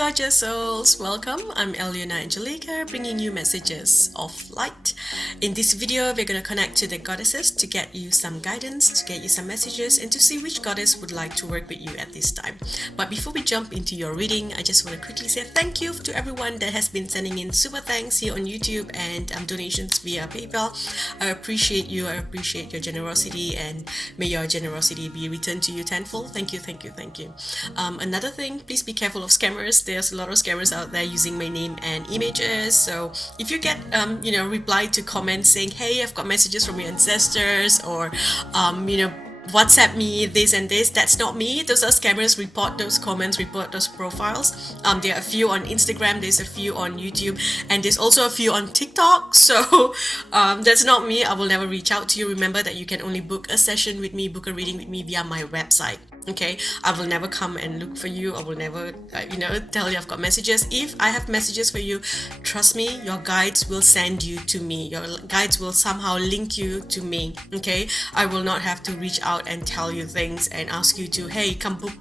gorgeous souls, welcome. I'm Alyonna Angelica, bringing you messages of light. In this video, we're going to connect to the goddesses to get you some guidance, to get you some messages, and to see which goddess would like to work with you at this time. But before we jump into your reading, I just want to quickly say thank you to everyone that has been sending in super thanks here on YouTube and donations via PayPal. I appreciate you, I appreciate your generosity, and may your generosity be returned to you tenfold. Thank you, thank you, thank you. Another thing, please be careful of scammers. There's a lot of scammers out there using my name and images. So if you get reply to comments saying, hey, I've got messages from your ancestors, or WhatsApp me this and this, that's not me. Those are scammers. Report those comments, report those profiles. There are a few on Instagram, there's a few on YouTube, and there's also a few on TikTok. So that's not me. I will never reach out to you. Remember that you can only book a session with me, book a reading with me via my website. Okay, I will never come and look for you. I will never tell you I've got messages. If I have messages for you, trust me, your guides will send you to me. Your guides will somehow link you to me. Okay, I will not have to reach out and tell you things and ask you to, hey, come book,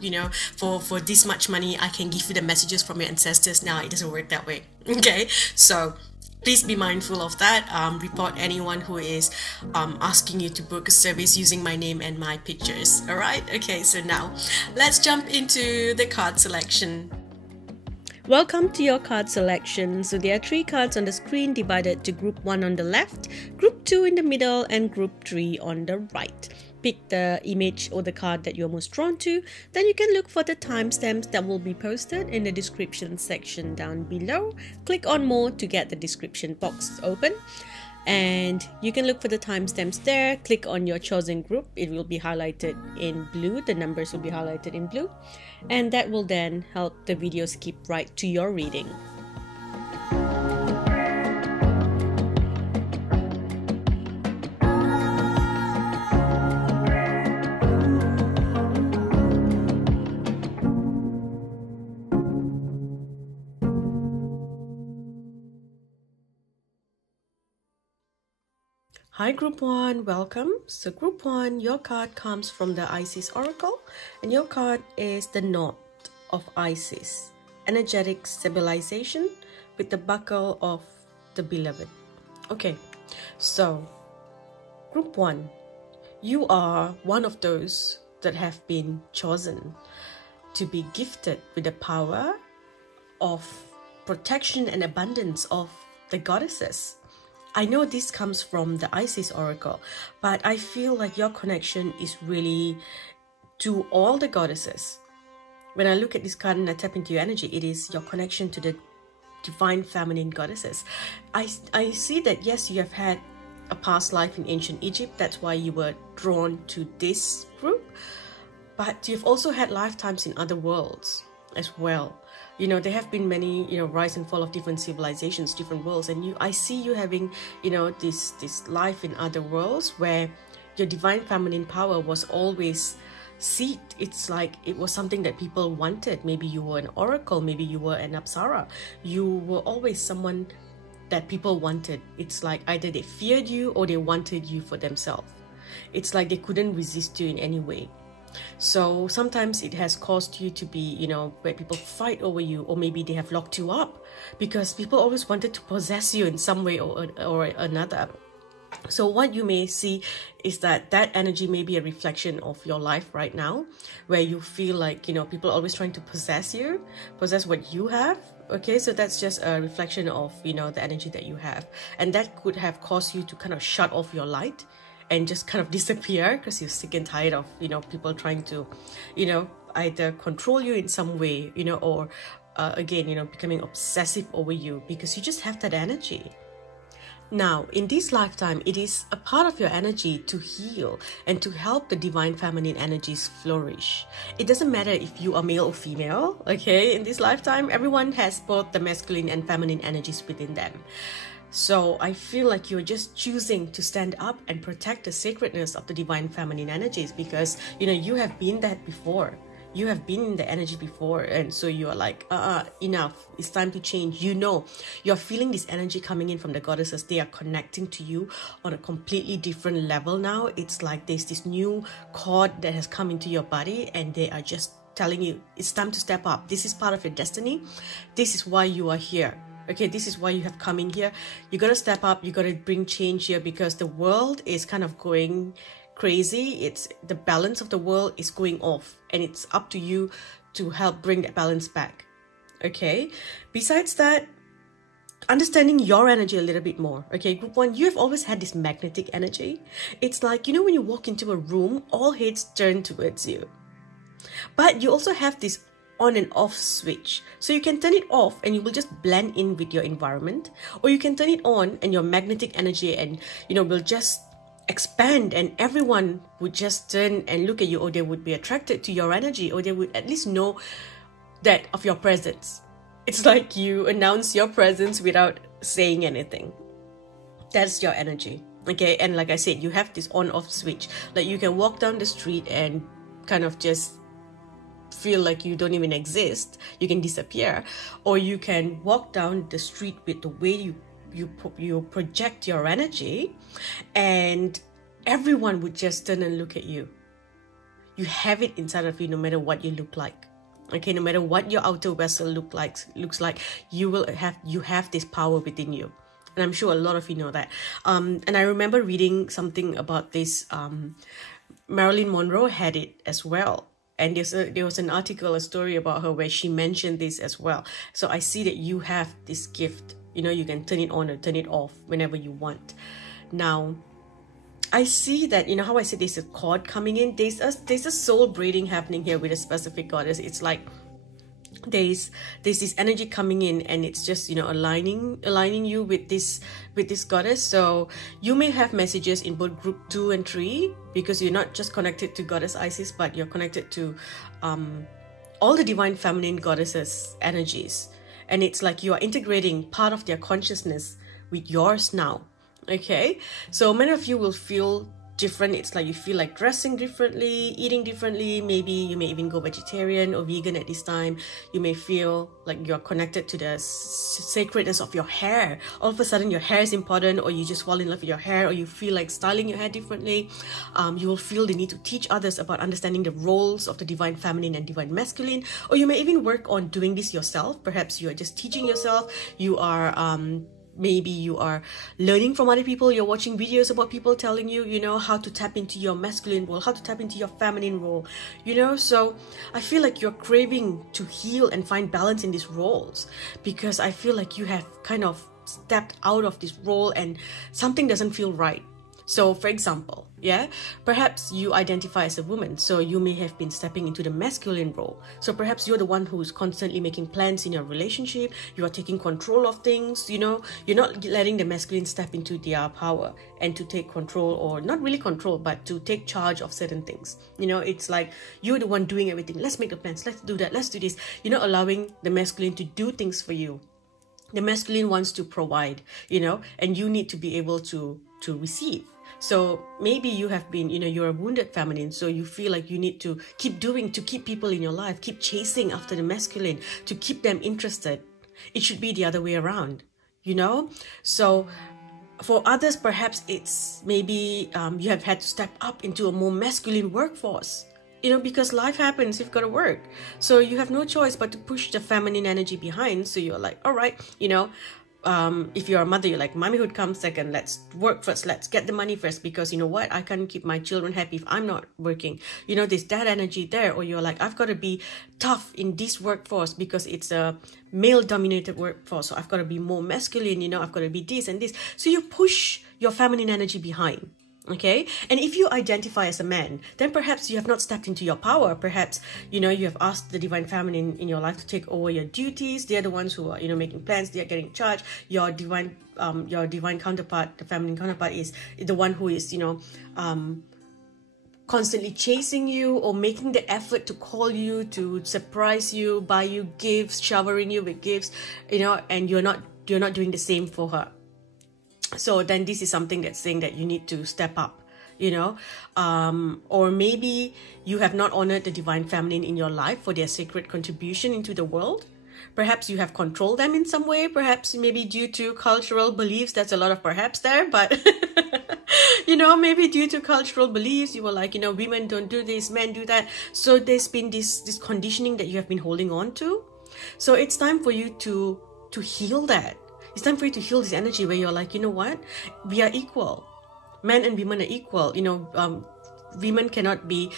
for this much money, I can give you the messages from your ancestors. Now it doesn't work that way. Okay, so please be mindful of that. Report anyone who is asking you to book a service using my name and my pictures. Alright? Okay, so now let's jump into the card selection. Welcome to your card selection. So there are 3 cards on the screen divided to group 1 on the left, group 2 in the middle, and group 3 on the right. Pick the image or the card that you're most drawn to. Then you can look for the timestamps that will be posted in the description section down below. Click on more to get the description box open. And you can look for the timestamps there. Click on your chosen group. It will be highlighted in blue. The numbers will be highlighted in blue. And that will then help the video skip right to your reading. Hi Group 1, welcome. So Group 1, your card comes from the Isis Oracle, and your card is the Knot of Isis, energetic stabilization with the buckle of the beloved. Okay, so Group 1, you are one of those that have been chosen to be gifted with the power of protection and abundance of the goddesses. I know this comes from the Isis Oracle, but I feel like your connection is really to all the goddesses. When I look at this card and I tap into your energy, it is your connection to the divine feminine goddesses. I see that, yes, you have had a past life in ancient Egypt. That's why you were drawn to this group. But you've also had lifetimes in other worlds as well. There have been many, rise and fall of different civilizations, different worlds, and I see you having, this life in other worlds where your divine feminine power was always seeked. It's like it was something that people wanted. Maybe you were an oracle, maybe you were an apsara. You were always someone that people wanted. It's like either they feared you or they wanted you for themselves. It's like they couldn't resist you in any way. So sometimes it has caused you to be, where people fight over you, or maybe they have locked you up because people always wanted to possess you in some way or another. So what you may see is that energy may be a reflection of your life right now, where you feel like, people are always trying to possess you, possess what you have. Okay, so that's just a reflection of, the energy that you have. And that could have caused you to kind of shut off your light and just kind of disappear because you're sick and tired of, people trying to, either control you in some way, or again, becoming obsessive over you because you just have that energy. Now, in this lifetime, it is a part of your energy to heal and to help the divine feminine energies flourish. It doesn't matter if you are male or female, okay? In this lifetime, everyone has both the masculine and feminine energies within them. So I feel like you're just choosing to stand up and protect the sacredness of the divine feminine energies because, you have been that before. You have been in the energy before, and so you are like, enough. It's time to change. You're feeling this energy coming in from the goddesses. They are connecting to you on a completely different level now. It's like there's this new cord that has come into your body, and they are just telling you it's time to step up. This is part of your destiny. This is why you are here. Okay, this is why you have come in here. You got to step up. You got to bring change here because the world is kind of going crazy. It's the balance of the world is going off, and it's up to you to help bring that balance back. Okay, besides that, understanding your energy a little bit more. Okay, group 1, you have always had this magnetic energy. It's like, you know, when you walk into a room, all heads turn towards you. But you also have this on and off switch. So you can turn it off and you will just blend in with your environment. Or you can turn it on and your magnetic energy and, you know, will just expand, and everyone would just turn and look at you, or they would be attracted to your energy, or they would at least know that of your presence. It's like you announce your presence without saying anything. That's your energy. Okay, and like I said, you have this on-off switch. Like you can walk down the street and kind of just feel like you don't even exist. You can disappear. Or you can walk down the street with the way you project your energy, and everyone would just turn and look at you. You have it inside of you no matter what you look like. Okay, no matter what your outer vessel looks like, you have this power within you. And I'm sure a lot of you know that. And I remember reading something about this. Marilyn Monroe had it as well. And there was an article, a story about her where she mentioned this as well. So I see that you have this gift. You know, you can turn it on or turn it off whenever you want. Now, I see that, you know how I said there's a cord coming in? There's a soul braiding happening here with a specific goddess. It's like there's this energy coming in, and it's just, you know, aligning you with this goddess. So you may have messages in both group 2 and 3, because you're not just connected to goddess Isis, but you're connected to all the divine feminine goddesses energies. And it's like you are integrating part of their consciousness with yours now. Okay, so many of you will feel different. It's like you feel like dressing differently, eating differently. Maybe you may even go vegetarian or vegan at this time. You may feel like you're connected to the sacredness of your hair. All of a sudden your hair is important, or you just fall in love with your hair, or you feel like styling your hair differently. You will feel the need to teach others about understanding the roles of the divine feminine and divine masculine. Or you may even work on doing this yourself. Perhaps you are just teaching yourself. You are maybe you are learning from other people. You're watching videos about people telling you, you know, how to tap into your masculine role, how to tap into your feminine role, you know. So I feel like you're craving to heal and find balance in these roles, because I feel like you have kind of stepped out of this role and something doesn't feel right. So for example, yeah, perhaps you identify as a woman, so you may have been stepping into the masculine role. So perhaps you're the one who's constantly making plans in your relationship. You are taking control of things, you know. You're not letting the masculine step into their power and to take control, or not really control, but to take charge of certain things. You know, it's like you're the one doing everything. Let's make the plans, let's do that, let's do this. You're not allowing the masculine to do things for you. The masculine wants to provide, you know, and you need to be able to receive. So maybe you have been, you know, you're a wounded feminine, so you feel like you need to keep doing, to keep people in your life, keep chasing after the masculine, to keep them interested. It should be the other way around, you know? So for others, perhaps it's maybe you have had to step up into a more masculine workforce, you know, because life happens, you've got to work. So you have no choice but to push the feminine energy behind. So you're like, all right, you know, if you're a mother, you're like, mommyhood comes second, let's work first, let's get the money first, because you know what, I can't keep my children happy if I'm not working. You know, there's that energy there. Or you're like, I've got to be tough in this workforce because it's a male dominated workforce, so I've got to be more masculine, you know, I've got to be this and this. So you push your feminine energy behind. Okay, and if you identify as a man, then perhaps you have not stepped into your power. Perhaps, you know, you have asked the divine feminine in your life to take over your duties. They're the ones who are, you know, making plans. They're getting charged. Your divine counterpart, the feminine counterpart, is the one who is, you know, constantly chasing you or making the effort to call you, to surprise you, buy you gifts, showering you with gifts, you know, and you're not doing the same for her. So then this is something that's saying that you need to step up, you know, or maybe you have not honored the divine feminine in your life for their sacred contribution into the world. Perhaps you have controlled them in some way, perhaps maybe due to cultural beliefs. That's a lot of perhaps there, but You know, maybe due to cultural beliefs, you were like, you know, women don't do this, men do that. So there's been this conditioning that you have been holding on to. So it's time for you to heal that. It's time for you to heal this energy where you're like, you know what? We are equal. Men and women are equal. You know, women cannot be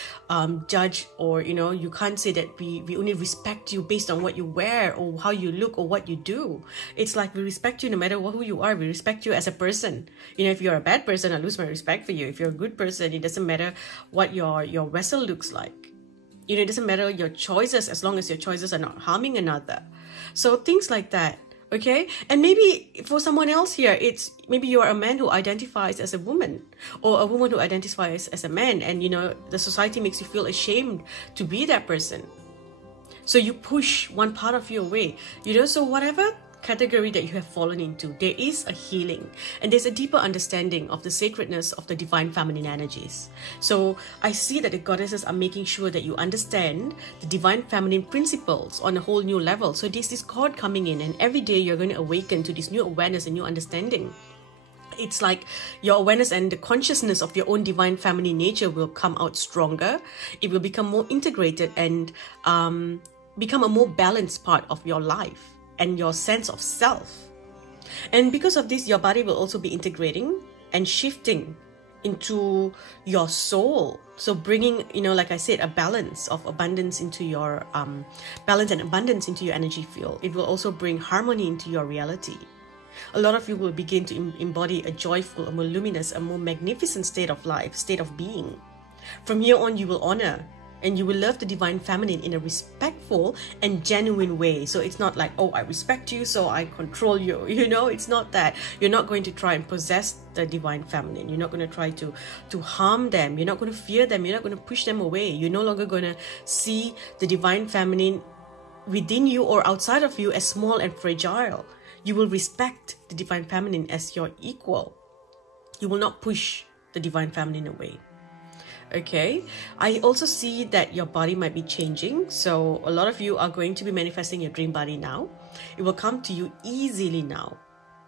judged, or, you know, you can't say that we only respect you based on what you wear or how you look or what you do. It's like we respect you no matter who you are. We respect you as a person. You know, if you're a bad person, I lose my respect for you. If you're a good person, it doesn't matter what your vessel looks like. You know, it doesn't matter your choices as long as your choices are not harming another. So things like that. Okay, and maybe for someone else here, it's maybe you're a man who identifies as a woman, or a woman who identifies as a man, and you know the society makes you feel ashamed to be that person. So you push one part of you away. You know, so whatever category that you have fallen into, there is a healing, and there's a deeper understanding of the sacredness of the divine feminine energies. So I see that the goddesses are making sure that you understand the divine feminine principles on a whole new level. So there's this cord coming in, and every day you're going to awaken to this new awareness and new understanding. It's like your awareness and the consciousness of your own divine feminine nature will come out stronger. It will become more integrated and become a more balanced part of your life and your sense of self. And because of this, your body will also be integrating and shifting into your soul. So bringing, you know, like I said, a balance of abundance into your balance and abundance into your energy field. It will also bring harmony into your reality. A lot of you will begin to embody a joyful, a more luminous, a more magnificent state of life, state of being. From here on, you will honor and you will love the divine feminine in a respectful and genuine way. So it's not like, oh, I respect you, so I control you. You know, it's not that. You're not going to try and possess the divine feminine. You're not going to try to harm them. You're not going to fear them. You're not going to push them away. You're no longer going to see the divine feminine within you or outside of you as small and fragile. You will respect the divine feminine as your equal. You will not push the divine feminine away. Okay, I also see that your body might be changing. So a lot of you are going to be manifesting your dream body now. It will come to you easily now.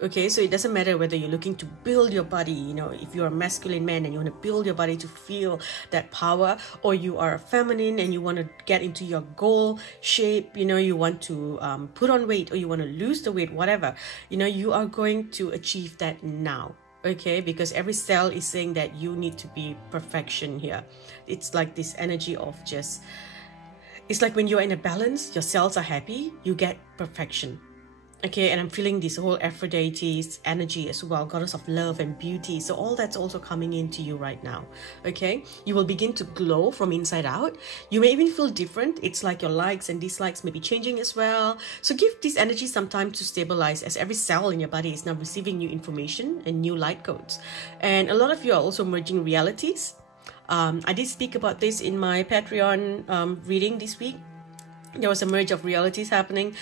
Okay, so it doesn't matter whether you're looking to build your body, you know, if you're a masculine man and you want to build your body to feel that power, or you are feminine and you want to get into your goal shape, you know, you want to put on weight, or you want to lose the weight, whatever, you know, you are going to achieve that now. Okay, because every cell is saying that you need to be perfection here. It's like this energy of just, it's like when you're in a balance, your cells are happy, you get perfection. Okay, and I'm feeling this whole Aphrodite's energy as well, goddess of love and beauty. So all that's also coming into you right now. Okay, you will begin to glow from inside out. You may even feel different. It's like your likes and dislikes may be changing as well. So give this energy some time to stabilize, as every cell in your body is now receiving new information and new light codes. And a lot of you are also merging realities. I did speak about this in my Patreon reading this week. There was a merge of realities happening.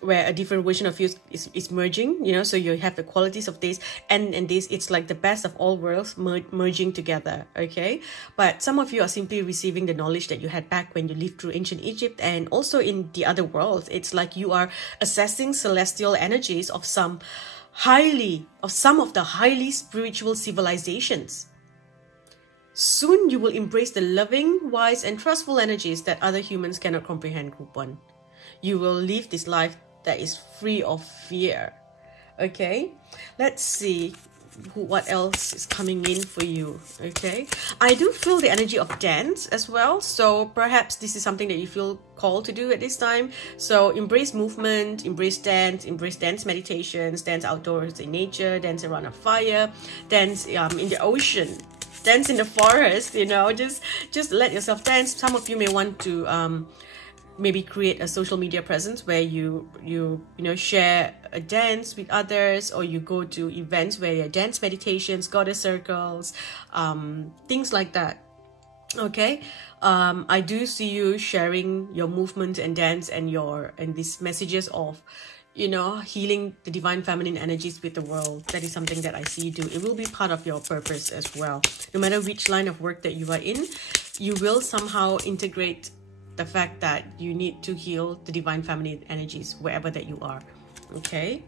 Where a different version of you is merging, you know, so you have the qualities of this and this. It's like the best of all worlds merging together. Okay, but some of you are simply receiving the knowledge that you had back when you lived through ancient Egypt, and also in the other worlds. It's like you are assessing celestial energies of some of the highly spiritual civilizations. Soon you will embrace the loving, wise and trustful energies that other humans cannot comprehend, Group 1. You will live this life that is free of fear. Okay, let's see what else is coming in for you. Okay, I do feel the energy of dance as well, so perhaps this is something that you feel called to do at this time. So embrace movement, embrace dance meditations, dance outdoors in nature, dance around a fire, dance in the ocean, dance in the forest, you know, just let yourself dance. Some of you may want to maybe create a social media presence where you know, share a dance with others, or you go to events where there are dance meditations, goddess circles, things like that. Okay, I do see you sharing your movement and dance and these messages of, you know, healing the divine feminine energies with the world. That is something that I see you do. It will be part of your purpose as well. No matter which line of work that you are in, you will somehow integrate the fact that you need to heal the divine feminine energies wherever that you are. Okay,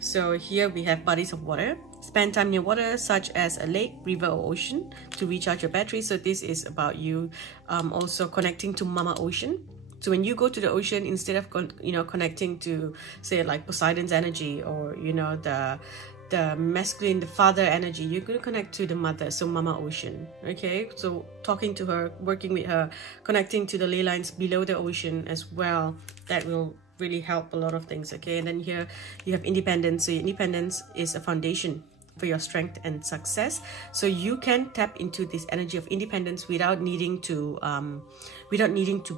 So here we have bodies of water. Spend time near water such as a lake, river or ocean to recharge your battery. So this is about you also connecting to Mama Ocean. So when you go to the ocean, instead of connecting to, say, like Poseidon's energy, or the masculine, the father energy, you're going to connect to the mother, so Mama Ocean. Okay, so talking to her, working with her, connecting to the ley lines below the ocean as well, that will really help a lot of things. Okay, and then here you have independence. So your independence is a foundation for your strength and success. So you can tap into this energy of independence without needing to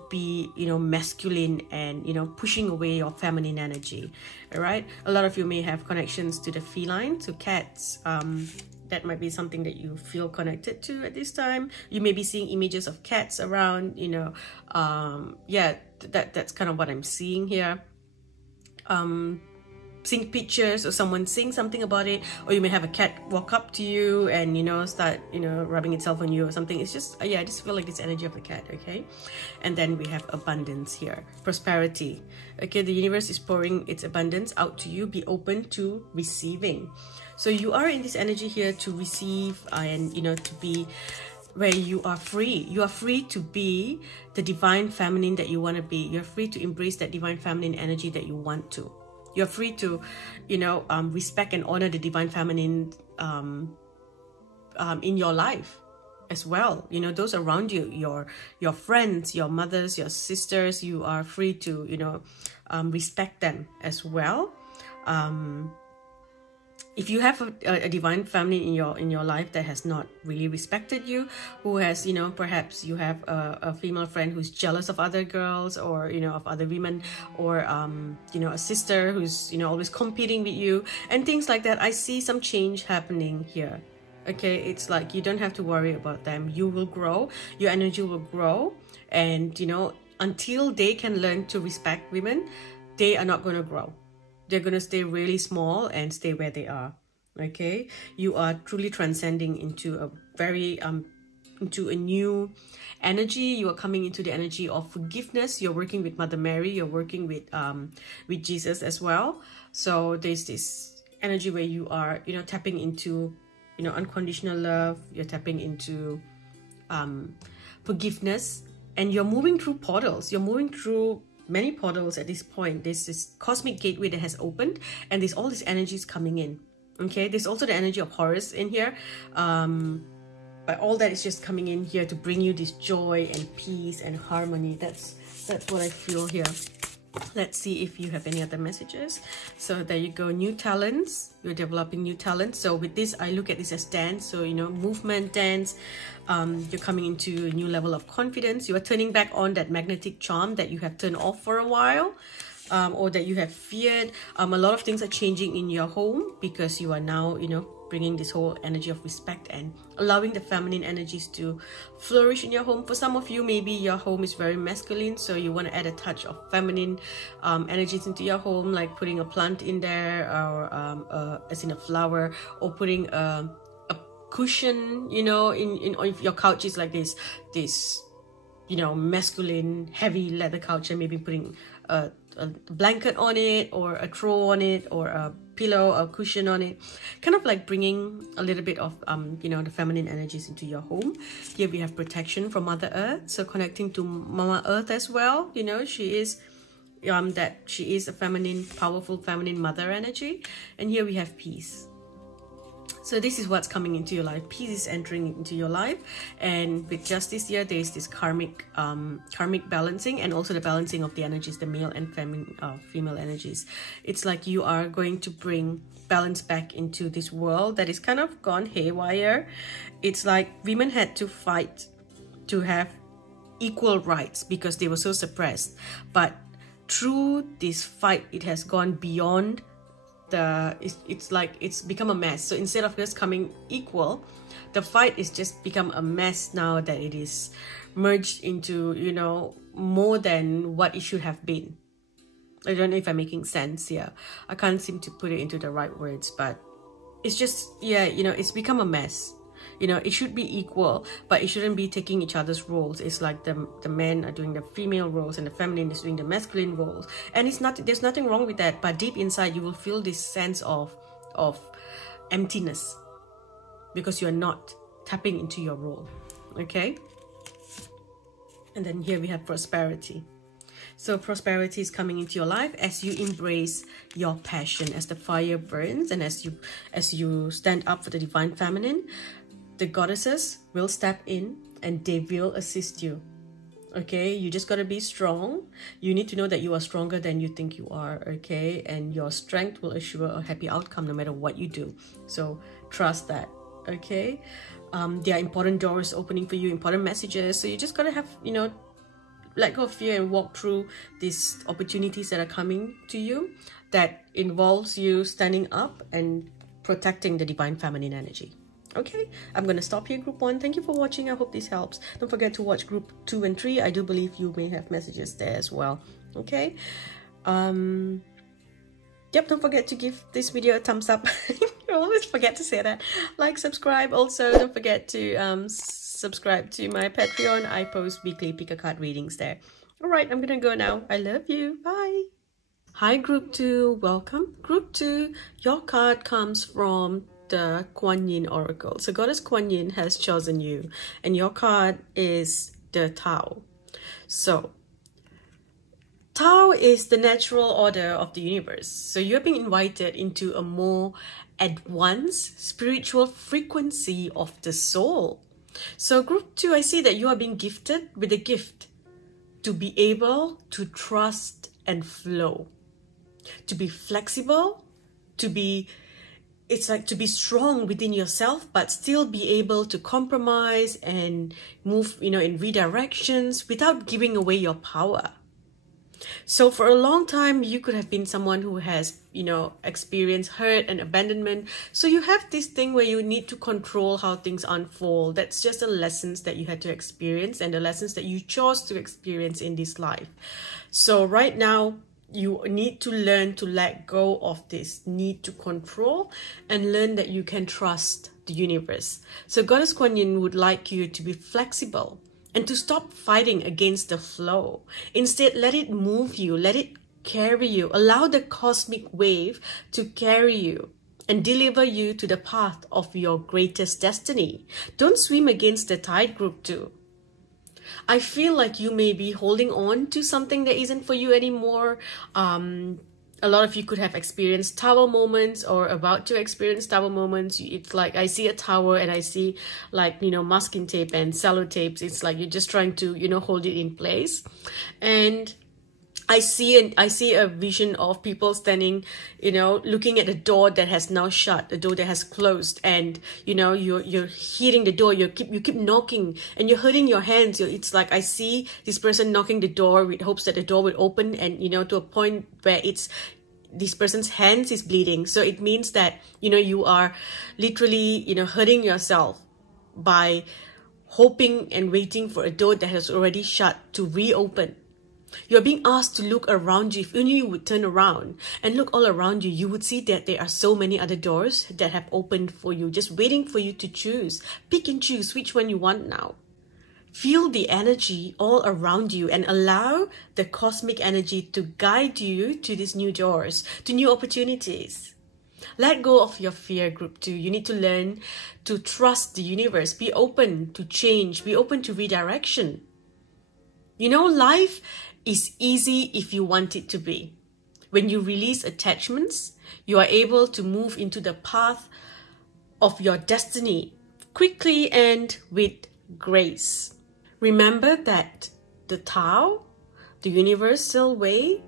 be, masculine and, pushing away your feminine energy. All right, a lot of you may have connections to the feline, to cats. That might be something that you feel connected to at this time. You may be seeing images of cats around, yeah, that's kind of what I'm seeing here. Seeing pictures or someone saying something about it, or you may have a cat walk up to you and start rubbing itself on you or something. It's just I just feel like this energy of the cat. Okay, and then we have abundance here, prosperity. Okay, the universe is pouring its abundance out to you. Be open to receiving. So you are in this energy here to receive and to be where you are free. You are free to be the divine feminine that you want to be. You're free to embrace that divine feminine energy that you want to. You're free to, respect and honor the divine feminine in your life as well. Those around you, your friends, your mothers, your sisters, you are free to, respect them as well. If you have a divine feminine in your life that has not really respected you, who has, perhaps you have a female friend who's jealous of other girls, or, of other women, or, a sister who's, always competing with you and things like that. I see some change happening here. Okay, it's like you don't have to worry about them. You will grow, your energy will grow, and, until they can learn to respect women, they are not going to grow. They're going to stay really small and stay where they are. Okay, you are truly transcending into a very into a new energy. You are coming into the energy of forgiveness. You're working with Mother Mary. You're working with Jesus as well. So there's this energy where you are tapping into unconditional love. You're tapping into forgiveness, and you're moving through portals. You're moving through many portals at this point. There's this cosmic gateway that has opened, and there's all these energies coming in. Okay, there's also the energy of Horus in here, but all that is just coming in here to bring you this joy and peace and harmony. That's what I feel here. Let's see if you have any other messages. So there you go, new talents. You're developing new talents. So with this, I look at this as dance. So movement, dance. You're coming into a new level of confidence. You are turning back on that magnetic charm that you have turned off for a while, or that you have feared. A lot of things are changing in your home because you are now bringing this whole energy of respect and allowing the feminine energies to flourish in your home. For some of you, maybe your home is very masculine, so you want to add a touch of feminine energies into your home, like putting a plant in there, or as in a flower, or putting a cushion, in if your couch is like this masculine heavy leather couch, and maybe putting a blanket on it, or a throw on it, or a pillow, a cushion on it, kind of like bringing a little bit of the feminine energies into your home. Here we have protection from Mother Earth, so connecting to Mama Earth as well. She is she is a feminine, powerful feminine mother energy. And here we have peace. So this is what's coming into your life. Peace is entering into your life, and with justice here, there's this karmic balancing, and also the balancing of the energies, the male and female energies. It's like you are going to bring balance back into this world that is kind of gone haywire. It's like women had to fight to have equal rights because they were so suppressed, but through this fight, it has gone beyond it's like it's become a mess. So instead of just coming equal, the fight is just become a mess now that it is merged into more than what it should have been. I don't know if I'm making sense here. I can't seem to put it into the right words, but it's just it's become a mess. You know, it should be equal, but it shouldn't be taking each other's roles. It's like the men are doing the female roles and the feminine is doing the masculine roles. And it's not, there's nothing wrong with that, but deep inside you will feel this sense of emptiness because you're not tapping into your role. Okay? And then here we have prosperity. So prosperity is coming into your life as you embrace your passion, as the fire burns, and as you stand up for the divine feminine. The goddesses will step in and they will assist you. Okay, you just got to be strong. You need to know that you are stronger than you think you are. Okay, and your strength will assure a happy outcome no matter what you do. So trust that. Okay, there are important doors opening for you, important messages. So you just got to have, you know, let go of fear and walk through these opportunities that are coming to you that involves you standing up and protecting the divine feminine energy. Okay, I'm going to stop here, group 1. Thank you for watching. I hope this helps. Don't forget to watch group 2 and 3. I do believe you may have messages there as well. Okay. Yep, don't forget to give this video a thumbs up. I always forget to say that. Like, subscribe. Also, don't forget to subscribe to my Patreon. I post weekly pick a card readings there. All right, I'm gonna go now. I love you. Bye. Hi, group 2. Welcome. Group 2, your card comes from the Kuan Yin Oracle. So Goddess Kuan Yin has chosen you, and your card is the Tao. So Tao is the natural order of the universe. So you're being invited into a more advanced spiritual frequency of the soul. So group 2, I see that you are being gifted with a gift to be able to trust and flow, to be flexible, to be, it's like to be strong within yourself, but still be able to compromise and move, you know, in redirections without giving away your power. So for a long time, you could have been someone who has, you know, experienced hurt and abandonment. So you have this thing where you need to control how things unfold. That's just the lessons that you had to experience and the lessons that you chose to experience in this life. So right now, you need to learn to let go of this need to control and learn that you can trust the universe. So Goddess Kuan Yin would like you to be flexible and to stop fighting against the flow. Instead, let it move you, let it carry you. Allow the cosmic wave to carry you and deliver you to the path of your greatest destiny. Don't swim against the tide, group 2. I feel like you may be holding on to something that isn't for you anymore. A lot of you could have experienced tower moments or about to experience tower moments. It's like I see a tower and I see, like, you know, masking tape and sellotapes. It's like you're just trying to, you know, hold it in place. And I see a vision of people standing, you know, looking at a door that has now shut, a door that has closed, and you know you're hitting the door. You keep knocking, and you're hurting your hands. It's like I see this person knocking the door with hopes that the door will open, and you know, to a point where it's this person's hands is bleeding. So it means that, you know, you are literally, you know, hurting yourself by hoping and waiting for a door that has already shut to reopen. You're being asked to look around you. If only you would turn around and look all around you, you would see that there are so many other doors that have opened for you, just waiting for you to choose. Pick and choose which one you want now. Feel the energy all around you and allow the cosmic energy to guide you to these new doors, to new opportunities. Let go of your fear, group 2. You need to learn to trust the universe. Be open to change. Be open to redirection. You know, life is easy if you want it to be. When you release attachments, you are able to move into the path of your destiny quickly and with grace. Remember that the Tao, the universal way,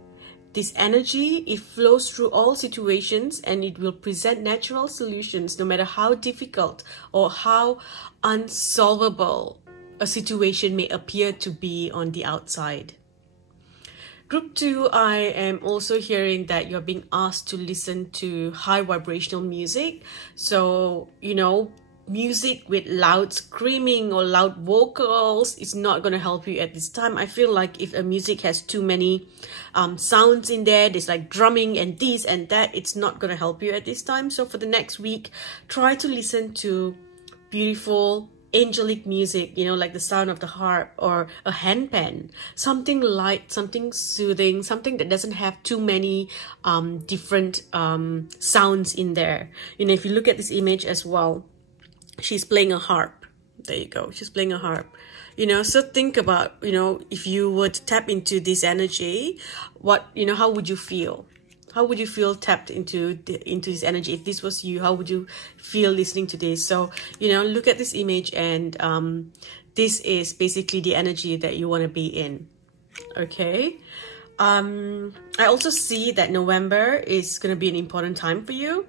this energy, it flows through all situations and it will present natural solutions no matter how difficult or how unsolvable a situation may appear to be on the outside. Group 2, I am also hearing that you're being asked to listen to high vibrational music. So, you know, music with loud screaming or loud vocals is not going to help you at this time. I feel like if a music has too many sounds in there, there's like drumming and this and that, it's not going to help you at this time. So for the next week, try to listen to beautiful angelic music, you know, like the sound of the harp or a handpan, something light, something soothing, something that doesn't have too many different sounds in there. You know, if you look at this image as well, she's playing a harp. There you go, she's playing a harp. You know, so think about, you know, if you were to tap into this energy, what, you know, how would you feel? How would you feel tapped into this energy? If this was you, how would you feel listening to this? So, you know, look at this image, and this is basically the energy that you want to be in. Okay. I also see that November is going to be an important time for you,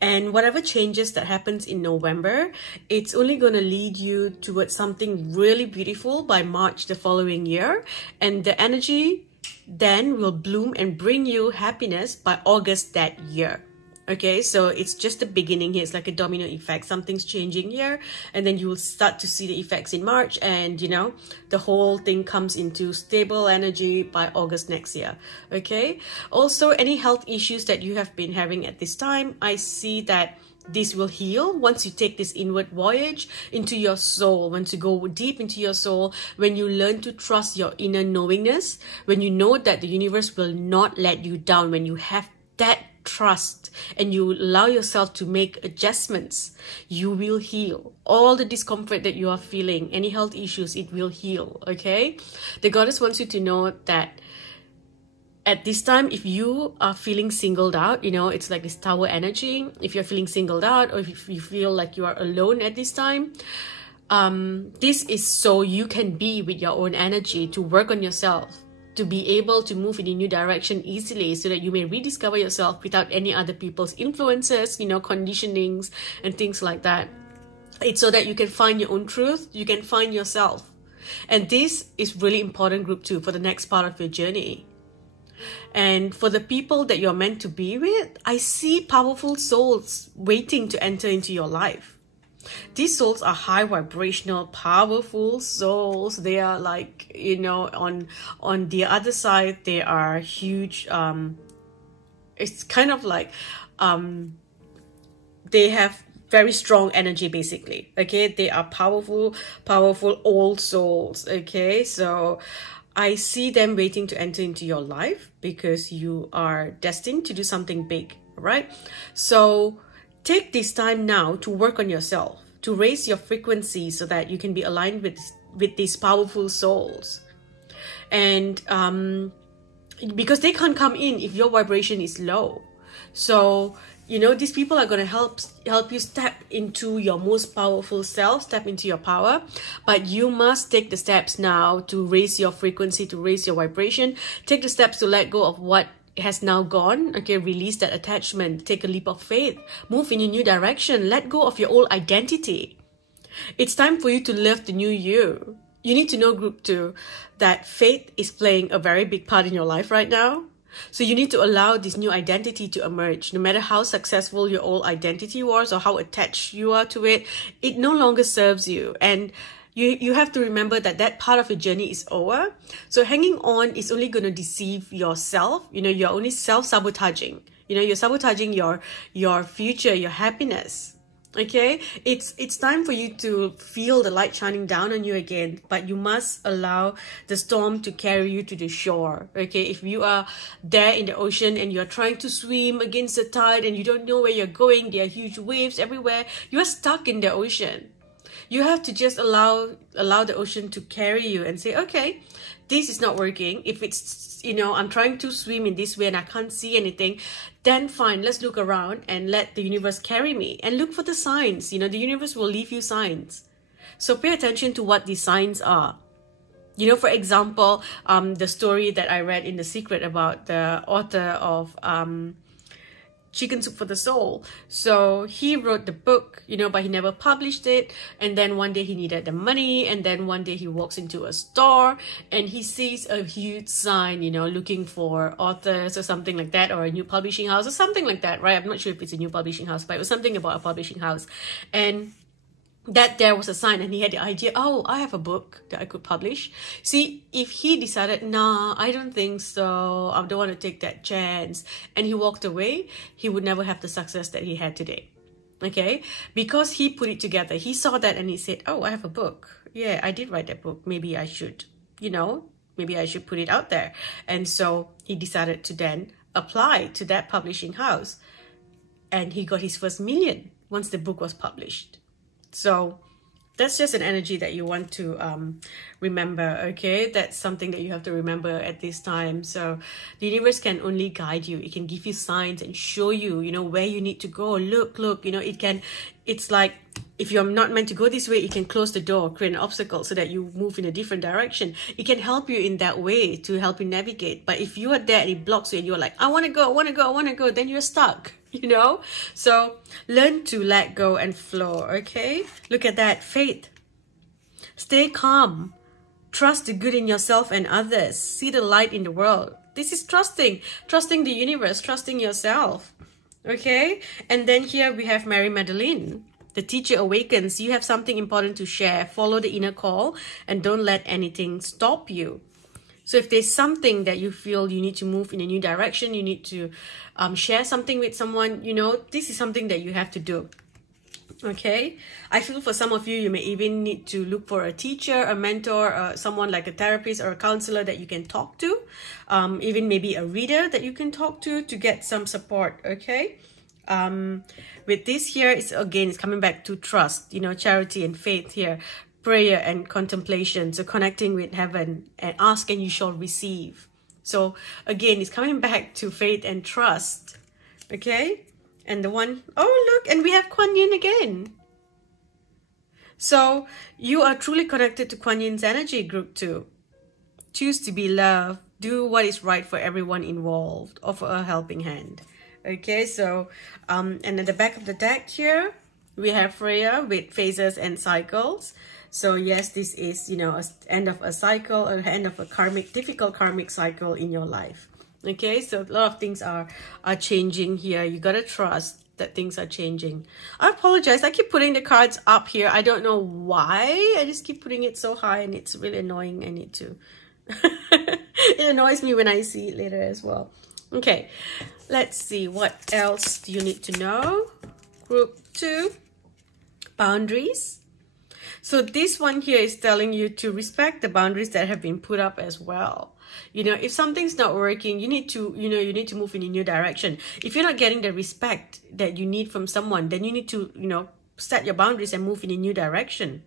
and whatever changes that happens in November, it's only going to lead you towards something really beautiful by March the following year, and the energy then will bloom and bring you happiness by August that year. Okay, so it's just the beginning here. It's like a domino effect. Something's changing here, and then you will start to see the effects in March, and you know, the whole thing comes into stable energy by August next year. Okay, also any health issues that you have been having at this time, I see that this will heal once you take this inward voyage into your soul, once you go deep into your soul, when you learn to trust your inner knowingness, when you know that the universe will not let you down, when you have that trust and you allow yourself to make adjustments, you will heal. All the discomfort that you are feeling, any health issues, it will heal. Okay, the goddess wants you to know that at this time, if you are feeling singled out, you know, it's like this tower energy. If you're feeling singled out, or if you feel like you are alone at this time, this is so you can be with your own energy, to work on yourself, to be able to move in a new direction easily, so that you may rediscover yourself without any other people's influences, you know, conditionings and things like that. It's so that you can find your own truth, you can find yourself. And this is really important, group 2, for the next part of your journey. And for the people that you're meant to be with, I see powerful souls waiting to enter into your life. These souls are high vibrational, powerful souls. They are like, you know, on the other side, they are huge. It's kind of like they have very strong energy, basically. Okay, they are powerful old souls. Okay, so I see them waiting to enter into your life because you are destined to do something big, right? So take this time now to work on yourself, to raise your frequency so that you can be aligned with these powerful souls. And because they can't come in if your vibration is low. So, you know, these people are going to help you step into your most powerful self, step into your power. But you must take the steps now to raise your frequency, to raise your vibration. Take the steps to let go of what has now gone. Okay, release that attachment. Take a leap of faith. Move in a new direction. Let go of your old identity. It's time for you to live the new you. You need to know, group 2, that faith is playing a very big part in your life right now. So you need to allow this new identity to emerge. No matter how successful your old identity was or how attached you are to it, it no longer serves you. And you have to remember that that part of your journey is over. So hanging on is only going to deceive yourself. You know, you're only self-sabotaging. You know, you're sabotaging your future, your happiness. Okay, it's time for you to feel the light shining down on you again, but you must allow the storm to carry you to the shore. Okay, if you are there in the ocean and you're trying to swim against the tide and you don't know where you're going, there are huge waves everywhere, you're stuck in the ocean. You have to just allow the ocean to carry you and say, okay, this is not working. If it's, you know, I'm trying to swim in this way and I can't see anything, then fine, let's look around and let the universe carry me and look for the signs. You know, the universe will leave you signs. So pay attention to what these signs are. You know, for example, the story that I read in The Secret about the author of Chicken Soup for the Soul. So he wrote the book, you know, but he never published it. And then one day he needed the money. And then one day he walks into a store and he sees a huge sign, you know, looking for authors or something like that, or a new publishing house or something like that, right? I'm not sure if it's a new publishing house, but it was something about a publishing house. And that there was a sign, and he had the idea, oh, I have a book that I could publish. See, if he decided, nah, I don't think so, I don't want to take that chance, and he walked away, he would never have the success that he had today. Okay, because he put it together. He saw that and he said, oh, I have a book. Yeah, I did write that book. Maybe I should, maybe I should put it out there. And so he decided to then apply to that publishing house. And he got his first million once the book was published. So that's just an energy that you want to remember, okay? That's something that you have to remember at this time. So the universe can only guide you. It can give you signs and show you, where you need to go. Look, it's like, if you're not meant to go this way, it can close the door, create an obstacle so that you move in a different direction. It can help you in that way to help you navigate. But if you are there and it blocks you and you're like, I want to go, then you're stuck. So learn to let go and flow. Okay, look at that. Faith. Stay calm, trust the good in yourself and others, see the light in the world. This is trusting the universe, trusting yourself. Okay, and then here we have Mary Magdalene. The teacher awakens. You have something important to share. Follow the inner call and don't let anything stop you. So if there's something that you feel you need to move in a new direction, you need to share something with someone, this is something that you have to do. Okay, I feel for some of you, you may even need to look for a teacher, a mentor, someone like a therapist or a counselor that you can talk to, even maybe a reader that you can talk to get some support. Okay, with this here, it's coming back to trust, charity and faith here. Prayer and contemplation, so connecting with heaven, and ask and you shall receive. So again, it's coming back to faith and trust. Okay, and the one, oh look, and we have Kuan Yin again. So you are truly connected to Kuan Yin's energy, group 2. Choose to be loved, do what is right for everyone involved, offer a helping hand. Okay, so and at the back of the deck here we have Freya with phases and cycles. So yes, this is, end of a cycle, or end of a difficult karmic cycle in your life. Okay, so a lot of things are changing here. You got to trust that things are changing. I apologize. I keep putting the cards up here. I don't know why. I just keep putting it so high and it's really annoying. I need to. It annoys me when I see it later as well. Okay, let's see. What else do you need to know? Group 2, boundaries. So this one here is telling you to respect the boundaries that have been put up as well. If something's not working, you need to, you need to move in a new direction. If you're not getting the respect that you need from someone, then you need to, set your boundaries and move in a new direction.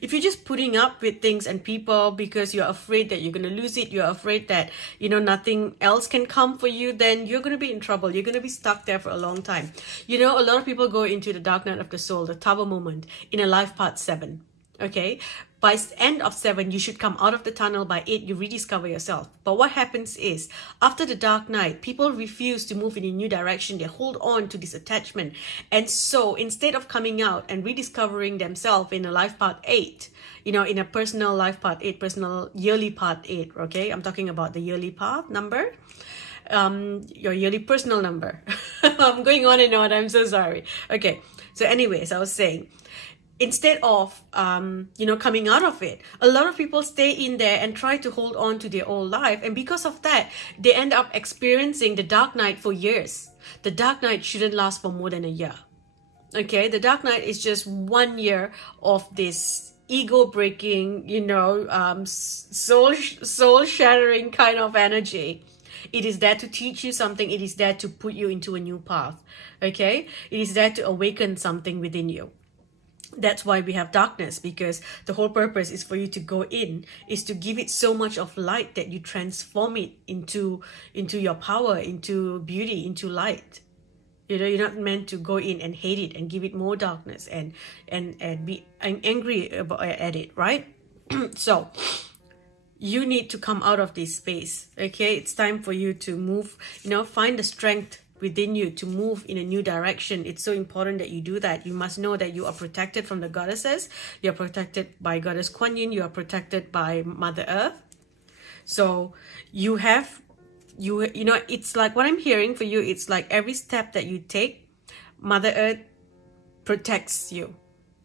If you're just putting up with things and people because you're afraid that you're going to lose it, you're afraid that, nothing else can come for you, then you're going to be in trouble. You're going to be stuck there for a long time. A lot of people go into the dark night of the soul, the Tower moment, in a life part 7. Okay, by end of 7, you should come out of the tunnel. By 8, you rediscover yourself. But what happens is, after the dark night, people refuse to move in a new direction. They hold on to this attachment. And so instead of coming out and rediscovering themselves in a life part 8, in a personal life part 8, personal yearly part 8, okay? I'm talking about the yearly path number. Your yearly personal number. I'm going on and on. I'm so sorry. Okay, so anyways, I was saying, instead of, coming out of it, a lot of people stay in there and try to hold on to their old life. And because of that, they end up experiencing the dark night for years. The dark night shouldn't last for more than a year. Okay, the dark night is just 1 year of this ego-breaking, soul-shattering kind of energy. It is there to teach you something. It is there to put you into a new path. Okay, it is there to awaken something within you. That's why we have darkness, because the whole purpose is for you to go in, is to give it so much of light that you transform it into your power, into beauty, into light. You're not meant to go in and hate it and give it more darkness and be angry at it, right? So you need to come out of this space. Okay, it's time for you to move, find the strength within you to move in a new direction. It's so important that you do that. You must know that you are protected from the goddesses. You're protected by Goddess Kuan Yin. You are protected by Mother Earth. So you have, it's like what I'm hearing for you. It's like every step that you take, Mother Earth protects you.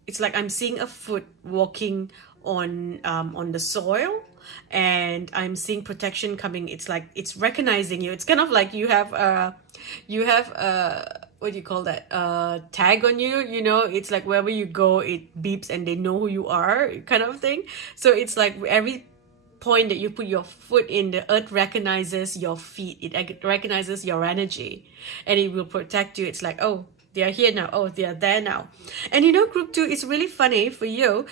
It's like I'm seeing a foot walking on the soil, and I'm seeing protection coming. It's like it's recognizing you. It's kind of like you have what do you call that, tag on you, you know, it's like wherever you go it beeps and they know who you are, kind of thing. So it's like every point that you put your foot in, the earth recognizes your feet, it recognizes your energy, and it will protect you. It's like, oh, they are here now, oh, they are there now. And you know, group 2 is really funny for you.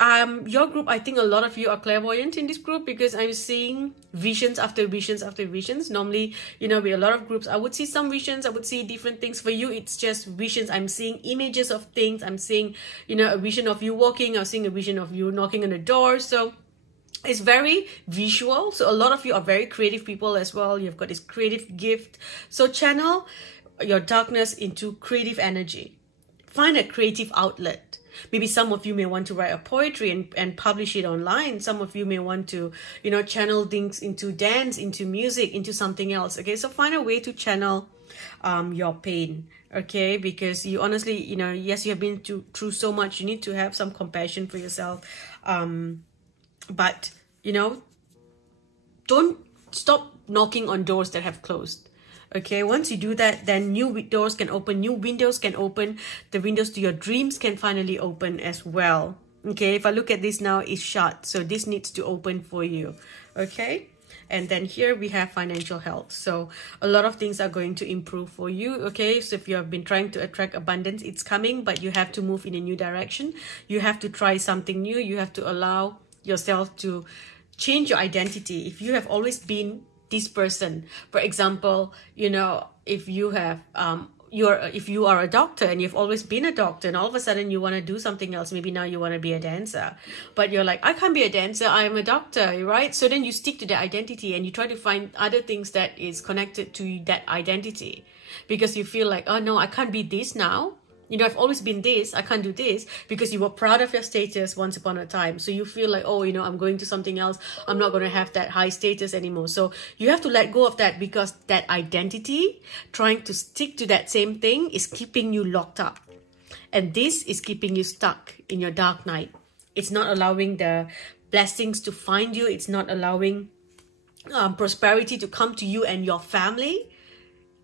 Your group, I think a lot of you are clairvoyant in this group, because I'm seeing visions after visions after visions. Normally, you know, with a lot of groups, I would see some visions, I would see different things. For you, it's just visions. I'm seeing images of things. I'm seeing, you know, a vision of you walking. I'm seeing a vision of you knocking on the door. So it's very visual. So a lot of you are very creative people as well. You've got this creative gift. So channel your darkness into creative energy. Find a creative outlet. Maybe some of you may want to write a poetry and publish it online. Some of you may want to, you know, channel things into dance, into music, into something else. Okay, so find a way to channel your pain. Okay, because you honestly, you know, yes, you have been through so much. You need to have some compassion for yourself. But, you know, don't stop knocking on doors that have closed. Okay, once you do that, then new doors can open, new windows can open. The windows to your dreams can finally open as well. Okay, if I look at this now, it's shut. So this needs to open for you. Okay, and then here we have financial health. So a lot of things are going to improve for you. Okay, so if you have been trying to attract abundance, it's coming, but you have to move in a new direction. You have to try something new. You have to allow yourself to change your identity. If you have always been this person, for example, you know, if you have if you are a doctor and you've always been a doctor, and all of a sudden you want to do something else, maybe now you want to be a dancer, but you're like, I can't be a dancer, I am a doctor, right? So then you stick to that identity and you try to find other things that is connected to that identity, because you feel like, oh no, I can't be this now. You know, I've always been this, I can't do this, because you were proud of your status once upon a time. So you feel like, oh, you know, I'm going to something else. I'm not going to have that high status anymore. So you have to let go of that, because that identity, trying to stick to that same thing, is keeping you locked up. And this is keeping you stuck in your dark night. It's not allowing the blessings to find you. It's not allowing prosperity to come to you and your family.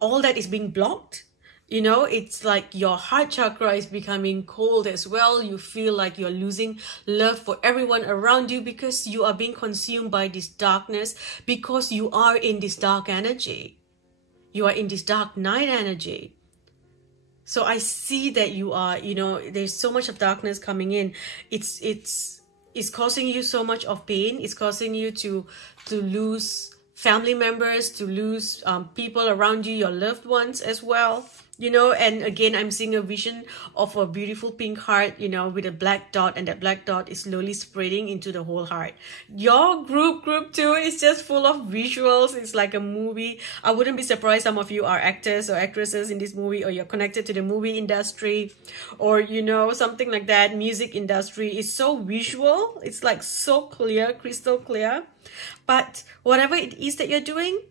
All that is being blocked. You know, it's like your heart chakra is becoming cold as well. You feel like you're losing love for everyone around you, because you are being consumed by this darkness, because you are in this dark energy. You are in this dark night energy. So I see that you are, you know, there's so much of darkness coming in. It's causing you so much of pain. It's causing you to lose family members, to lose people around you, your loved ones as well. You know, and again, I'm seeing a vision of a beautiful pink heart, you know, with a black dot, and that black dot is slowly spreading into the whole heart. Your group 2 is just full of visuals. It's like a movie. I wouldn't be surprised some of you are actors or actresses in this movie, or you're connected to the movie industry, or, you know, something like that. Music industry is so visual. It's like so clear, crystal clear. But whatever it is that you're doing,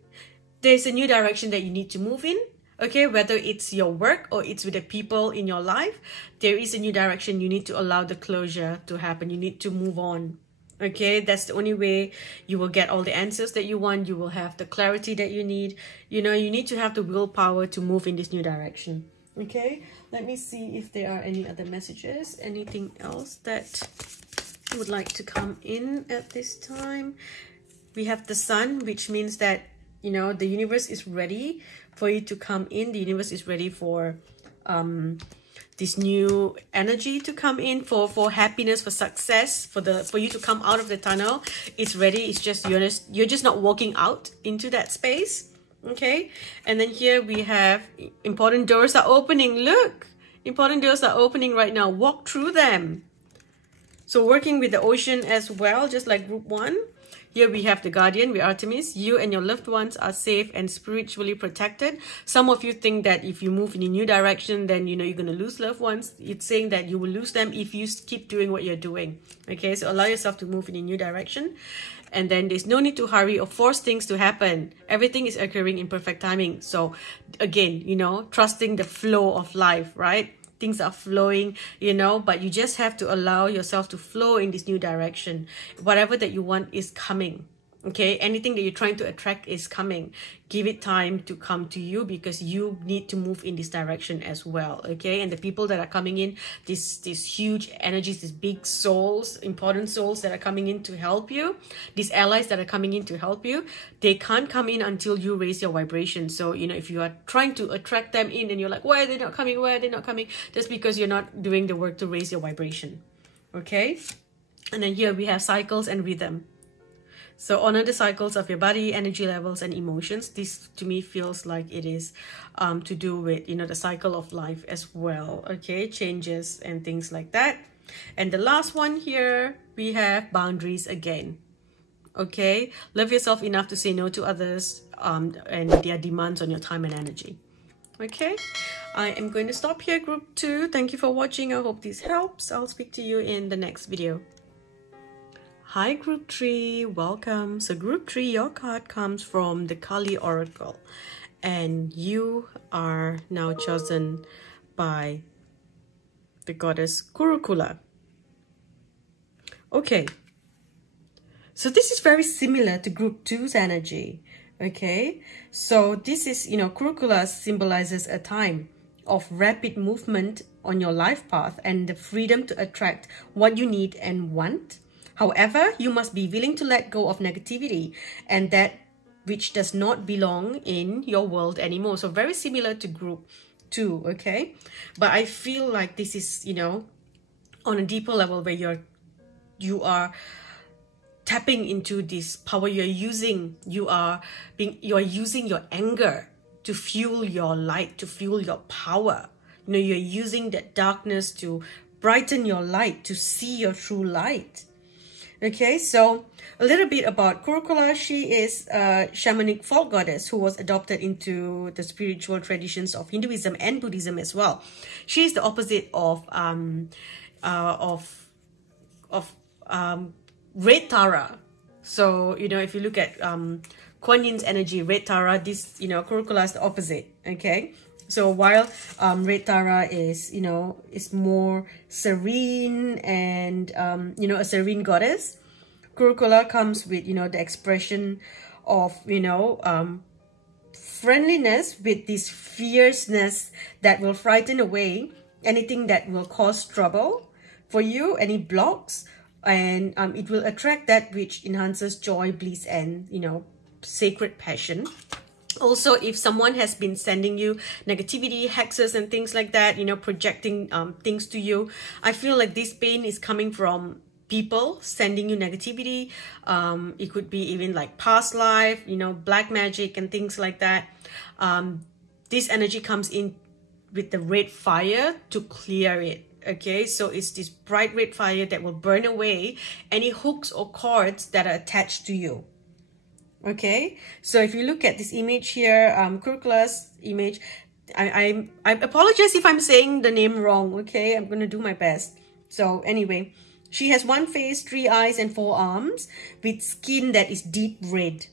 there's a new direction that you need to move in. Okay, whether it's your work or it's with the people in your life, there is a new direction. You need to allow the closure to happen. You need to move on. Okay, that's the only way you will get all the answers that you want. You will have the clarity that you need. You know, you need to have the willpower to move in this new direction. Okay, let me see if there are any other messages. Anything else that would like to come in at this time? We have the sun, which means that, you know, the universe is ready for you to come in. The universe is ready for this new energy to come in, for happiness, for success, for you to come out of the tunnel. It's ready. It's just you're just not walking out into that space. Okay, and then here we have important doors are opening. Look, important doors are opening right now. Walk through them. So working with the ocean as well, just like group 1. Here we have the Guardian with Artemis. You and your loved ones are safe and spiritually protected. Some of you think that if you move in a new direction, then, you know, you're going to lose loved ones. It's saying that you will lose them if you keep doing what you're doing. Okay, so allow yourself to move in a new direction. And then there's no need to hurry or force things to happen. Everything is occurring in perfect timing. So again, you know, trusting the flow of life, right? Things are flowing, you know, but you just have to allow yourself to flow in this new direction. Whatever that you want is coming. Okay, anything that you're trying to attract is coming. Give it time to come to you, because you need to move in this direction as well. Okay, and the people that are coming in, these huge energies, these big souls, important souls that are coming in to help you, these allies that are coming in to help you, they can't come in until you raise your vibration. So, you know, if you are trying to attract them in and you're like, why are they not coming? Why are they not coming? That's because you're not doing the work to raise your vibration. Okay, and then here we have cycles and rhythm. So honor the cycles of your body, energy levels, and emotions. This to me feels like it is to do with, you know, the cycle of life as well. Okay, changes and things like that. And the last one here, we have boundaries again. Okay, love yourself enough to say no to others and their demands on your time and energy. Okay, I am going to stop here, group 2. Thank you for watching. I hope this helps. I'll speak to you in the next video. Hi group 3, welcome. So group 3, your card comes from the Kali Oracle, and you are now chosen by the goddess Kurukula. Okay, so this is very similar to group 2's energy. Okay, so this is, you know, Kurukula symbolizes a time of rapid movement on your life path and the freedom to attract what you need and want. However, you must be willing to let go of negativity and that which does not belong in your world anymore. So very similar to group 2, okay? But I feel like this is, you know, on a deeper level where you are tapping into this power. You are using your anger to fuel your light, to fuel your power. You know, you're using that darkness to brighten your light, to see your true light. Okay, so a little bit about Kurukula. She is a shamanic folk goddess who was adopted into the spiritual traditions of Hinduism and Buddhism as well. She is the opposite of Red Tara. So, you know, if you look at Kuan Yin's energy, Red Tara, this, you know, Kurukula is the opposite. Okay, so while Red Tara is, you know, is more serene and, you know, a serene goddess, Kurukula comes with, you know, the expression of, you know, friendliness with this fierceness that will frighten away anything that will cause trouble for you, any blocks, and it will attract that which enhances joy, bliss, and, you know, sacred passion. Also, if someone has been sending you negativity, hexes, and things like that, you know, projecting things to you, I feel like this pain is coming from people sending you negativity. It could be even like past life, you know, black magic and things like that. This energy comes in with the red fire to clear it. Okay, so it's this bright red fire that will burn away any hooks or cords that are attached to you. Okay, so if you look at this image here, Kurukula's image, I apologize if I'm saying the name wrong. Okay, I'm gonna do my best. So anyway, she has one face, 3 eyes, and 4 arms with skin that is deep red.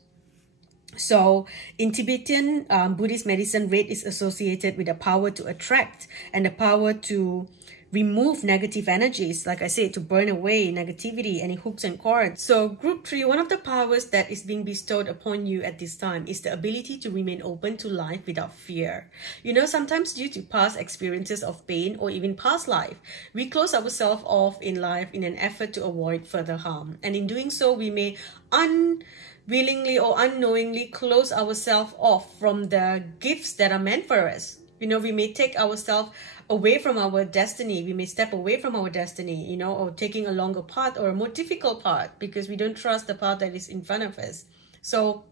So in Tibetan Buddhist medicine, red is associated with the power to attract and the power to remove negative energies, like I said, to burn away negativity, any hooks and cords. So group 3, one of the powers that is being bestowed upon you at this time is the ability to remain open to life without fear. You know, sometimes due to past experiences of pain or even past life, we close ourselves off in life in an effort to avoid further harm. And in doing so, we may unwillingly or unknowingly close ourselves off from the gifts that are meant for us. You know, we may take ourselves away from our destiny. We may step away from our destiny, you know, or taking a longer path or a more difficult path because we don't trust the path that is in front of us. So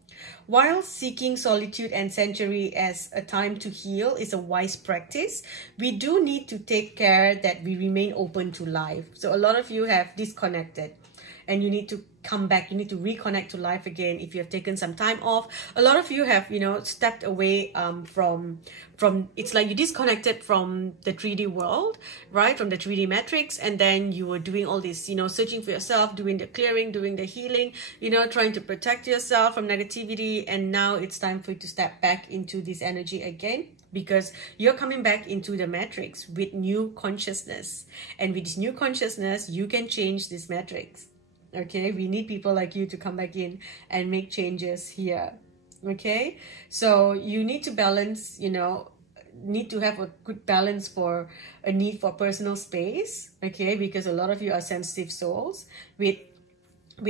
while seeking solitude and sanctuary as a time to heal is a wise practice, we do need to take care that we remain open to life. So a lot of you have disconnected and you need to come back. You need to reconnect to life again if you have taken some time off. A lot of you have, you know, stepped away from it's like you disconnected from the 3D world, right? From the 3D matrix, and then you were doing all this, you know, searching for yourself, doing the clearing, doing the healing, you know, trying to protect yourself from negativity. And now it's time for you to step back into this energy again, because you're coming back into the matrix with new consciousness. And with this new consciousness, you can change this matrix. Okay, we need people like you to come back in and make changes here. Okay, so you need to balance, you know, need to have a good balance for a need for personal space. Okay, because a lot of you are sensitive souls with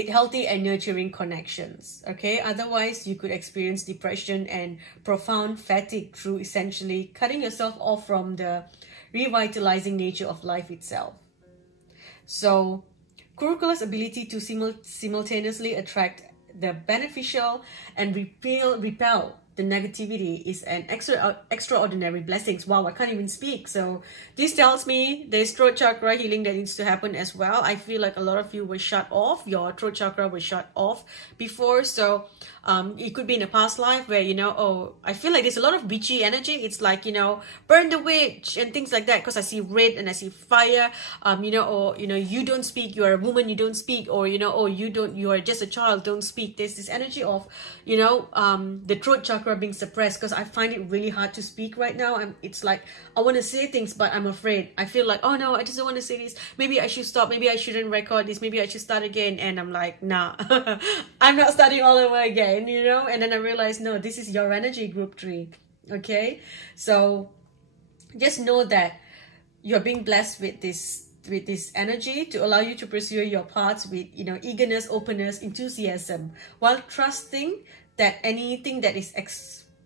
healthy and nurturing connections. Okay, otherwise you could experience depression and profound fatigue through essentially cutting yourself off from the revitalizing nature of life itself. So Kurukula's ability to simultaneously attract the beneficial and repel the negativity is an extraordinary blessing. Wow, I can't even speak. So this tells me there's throat chakra healing that needs to happen as well. I feel like a lot of you were shut off. Your throat chakra was shut off before. So it could be in a past life where, you know, oh, I feel like there's a lot of witchy energy. It's like, you know, burn the witch and things like that, because I see red and I see fire, you know, or, you know, you don't speak, you're a woman, you don't speak, or, you know, oh, you are just a child, don't speak. There's this energy of, you know, the throat chakra being suppressed, because I find it really hard to speak right now. It's like I want to say things, but I'm afraid. I feel like, oh no, I just don't want to say this. Maybe I should stop. Maybe I shouldn't record this. Maybe I should start again. And I'm like, nah, I'm not starting all over again, you know. And then I realized, no, this is your energy, group 3. Okay, so just know that you're being blessed with this energy to allow you to pursue your paths with, you know, eagerness, openness, enthusiasm, while trusting that anything that is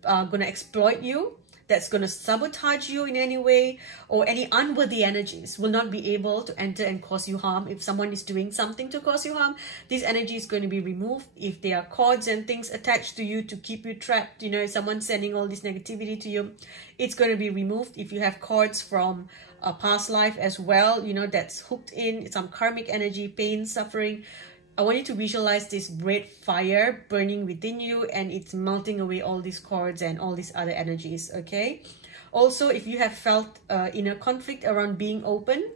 going to exploit you, that's going to sabotage you in any way, or any unworthy energies will not be able to enter and cause you harm. If someone is doing something to cause you harm, this energy is going to be removed. If there are cords and things attached to you to keep you trapped, you know, if someone's sending all this negativity to you, it's going to be removed. If you have cords from a past life as well, you know, that's hooked in, some karmic energy, pain, suffering, I want you to visualize this red fire burning within you, and it's melting away all these cords and all these other energies. Okay, also, if you have felt inner conflict around being open,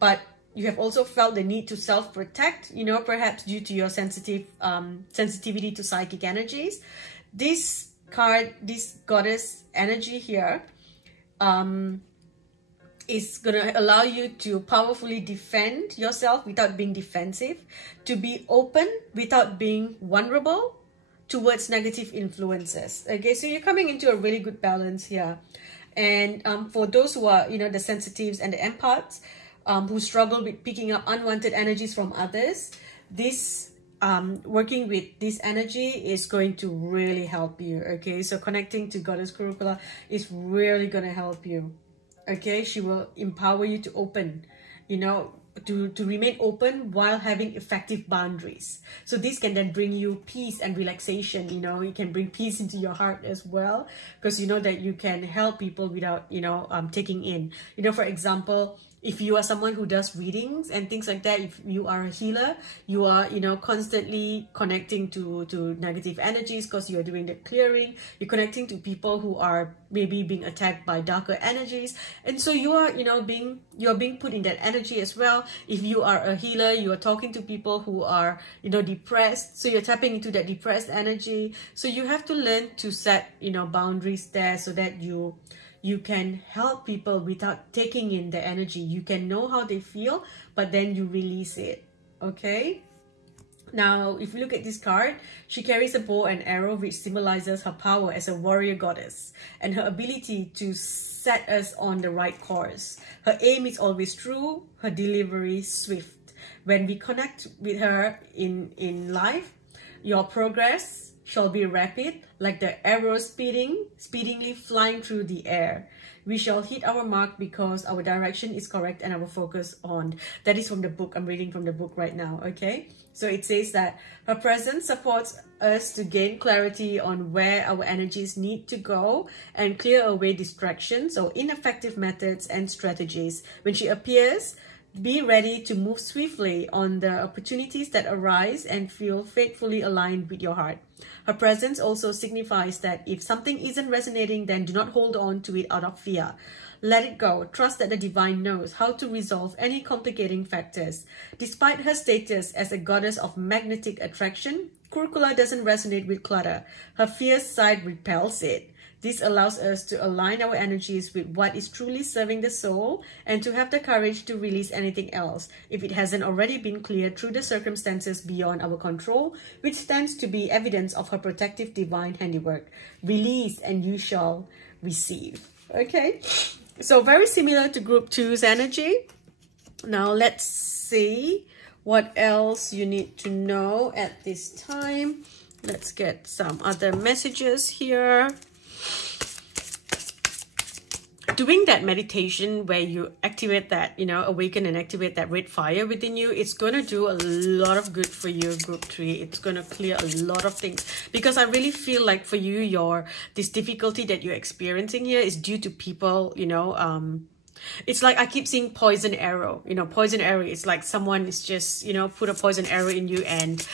but you have also felt the need to self-protect, you know, perhaps due to your sensitivity to psychic energies, this card, this goddess energy here, is going to allow you to powerfully defend yourself without being defensive, to be open without being vulnerable towards negative influences. Okay, so you're coming into a really good balance here. And for those who are, you know, the sensitives and the empaths, who struggle with picking up unwanted energies from others, this working with this energy is going to really help you. Okay, so connecting to Goddess Kurukula is really going to help you. Okay, she will empower you to open, you know, to remain open while having effective boundaries. So this can then bring you peace and relaxation. You know, it can bring peace into your heart as well, because you know that you can help people without, you know, taking in. You know, for example, if you are someone who does readings and things like that, if you are a healer, you are, you know, constantly connecting to negative energies because you are doing the clearing. You're connecting to people who are maybe being attacked by darker energies, and so you are, you know, you're being put in that energy as well. If you are a healer, you are talking to people who are, you know, depressed, so you're tapping into that depressed energy. So you have to learn to set, you know, boundaries there, so that you can help people without taking in the energy. You can know how they feel, but then you release it. Okay, now if you look at this card, she carries a bow and arrow, which symbolizes her power as a warrior goddess and her ability to set us on the right course. Her aim is always true, her delivery swift. When we connect with her in life, your progress shall be rapid, like the arrow speedingly flying through the air. We shall hit our mark because our direction is correct and our focus on. That is from the book. I'm reading from the book right now. Okay, so it says that her presence supports us to gain clarity on where our energies need to go and clear away distractions or ineffective methods and strategies. When she appears, be ready to move swiftly on the opportunities that arise and feel faithfully aligned with your heart. Her presence also signifies that if something isn't resonating, then do not hold on to it out of fear. Let it go. Trust that the divine knows how to resolve any complicating factors. Despite her status as a goddess of magnetic attraction, Kurukula doesn't resonate with clutter. Her fierce side repels it. This allows us to align our energies with what is truly serving the soul and to have the courage to release anything else if it hasn't already been cleared through the circumstances beyond our control, which stands to be evidence of her protective divine handiwork. Release and you shall receive. Okay, so very similar to group 2's energy. Now let's see what else you need to know at this time. Let's get some other messages here. Doing that meditation where you activate that, awaken and activate that red fire within you, it's going to do a lot of good for you, group 3. It's going to clear a lot of things, because I really feel like for you, this difficulty that you're experiencing here is due to people, it's like I keep seeing poison arrow. Poison arrow, it's like someone is just, put a poison arrow in you, and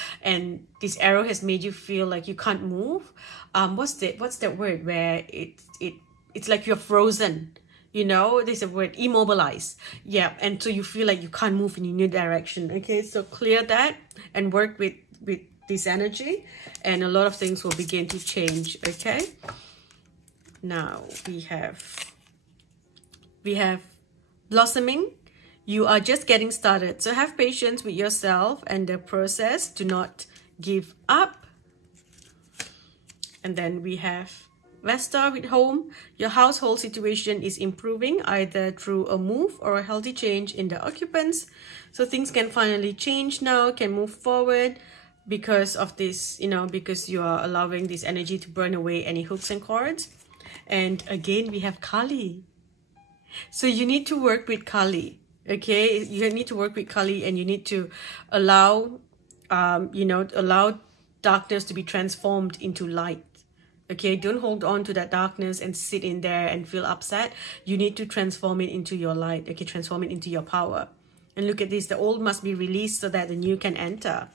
this arrow has made you feel like you can't move. What's that word where it's like you're frozen, there's a word, immobilized. Yeah, and so you feel like you can't move in a new direction. Okay, so clear that and work with this energy, and a lot of things will begin to change. Okay, now we have blossoming. You are just getting started, so have patience with yourself and the process. Do not give up. And then we have Vesta with home. Your household situation is improving either through a move or a healthy change in the occupants. So things can finally change now, can move forward because of this, because you are allowing this energy to burn away any hooks and cords. And again, we have Kali. So you need to work with Kali, okay? You need to work with Kali, and you need to allow, allow darkness to be transformed into light. Okay, don't hold on to that darkness and sit in there and feel upset. You need to transform it into your light. Okay, transform it into your power. And look at this, the old must be released so that the new can enter.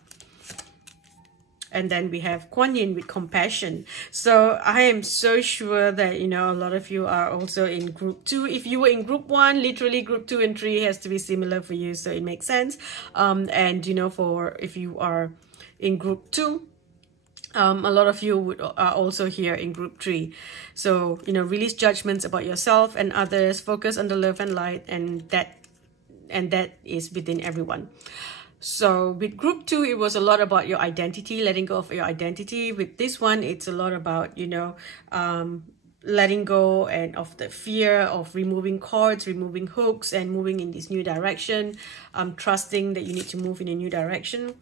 And then we have Kuan Yin with compassion. So I am so sure that, a lot of you are also in group 2. If you were in group 1, literally group 2 and 3 has to be similar for you. So it makes sense. And, for if you are in group 2, a lot of you are also here in group 3. So, release judgments about yourself and others. Focus on the love and light, and that is within everyone. So with group 2, it was a lot about your identity, letting go of your identity. With this one, it's a lot about, letting go and of the fear of removing cords, removing hooks, and moving in this new direction. Trusting that you need to move in a new direction.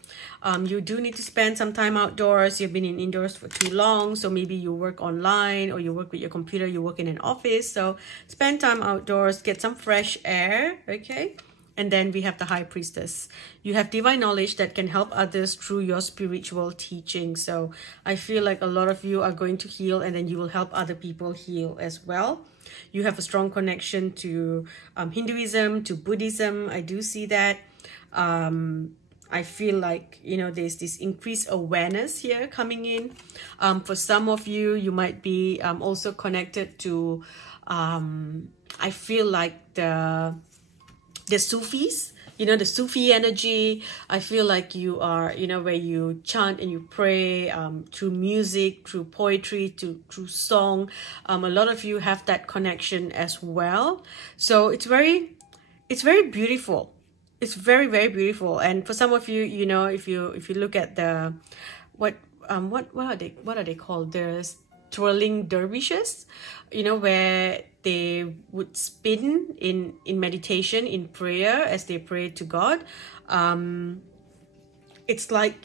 You do need to spend some time outdoors. You've been indoors for too long, so maybe you work online or you work with your computer, you work in an office. So spend time outdoors, get some fresh air, okay? And then we have the High Priestess. You have divine knowledge that can help others through your spiritual teaching. So I feel like a lot of you are going to heal, and then you will help other people heal as well. You have a strong connection to Hinduism, to Buddhism. I do see that. I feel like, there's this increased awareness here coming in. For some of you, you might be also connected to, I feel like the Sufis, the Sufi energy. I feel like you are, where you chant and you pray through music, through poetry, through song. A lot of you have that connection as well. So it's very beautiful. It's very, very beautiful. And for some of you, if you look at the what are they called? The twirling dervishes, where they would spin in meditation, in prayer, as they pray to God. It's like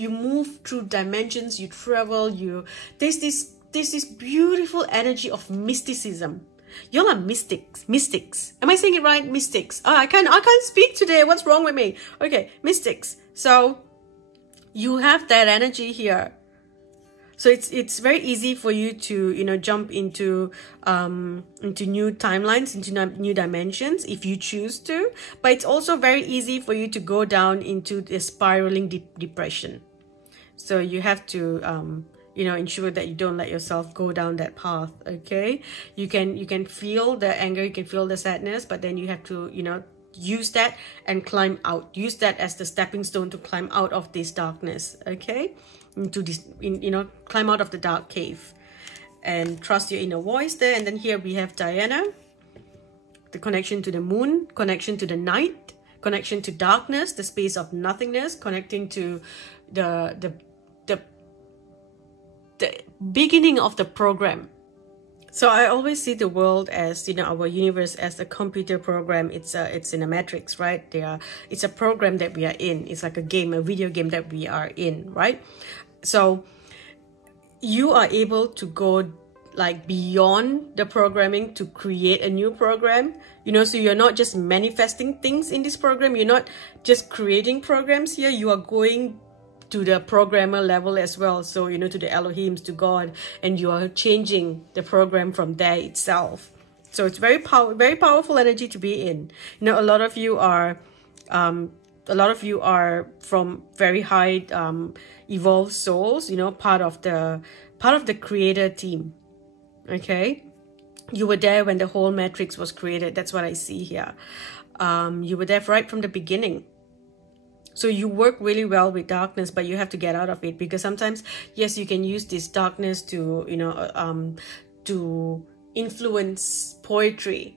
you move through dimensions, you travel, there's this beautiful energy of mysticism. Y'all are mystics. Am I saying it right? Mystics. Oh, I can't speak today. What's wrong with me? Okay, mystics. So you have that energy here. So it's very easy for you to, jump into new timelines, into new dimensions if you choose to. But it's also very easy for you to go down into the spiraling depression. So you have to, ensure that you don't let yourself go down that path. Okay, you can feel the anger, you can feel the sadness, but then you have to, use that and climb out. Use that as the stepping stone to climb out of this darkness. Okay. Into this, climb out of the dark cave. and trust your inner voice there. And then here we have Diana, the connection to the moon, connection to the night, connection to darkness, the space of nothingness, connecting to the beginning of the program. So I always see the world as, you know, our universe as a computer program. It's in a matrix, right? It's a program that we are in. It's like a game, a video game that we are in, right? So you are able to go like beyond the programming to create a new program, you know. So you're not just manifesting things in this program. You're not just creating programs here. You are going to the programmer level as well. So, you know, to the Elohims, to God, and you are changing the program from there itself. So it's very powerful energy to be in. You know, a lot of you are from very high evolved souls, you know, part of the creator team. Okay, you were there when the whole matrix was created. That's what I see here. You were there right from the beginning. So you work really well with darkness, but you have to get out of it, because sometimes, yes, you can use this darkness to, you know, to influence poetry.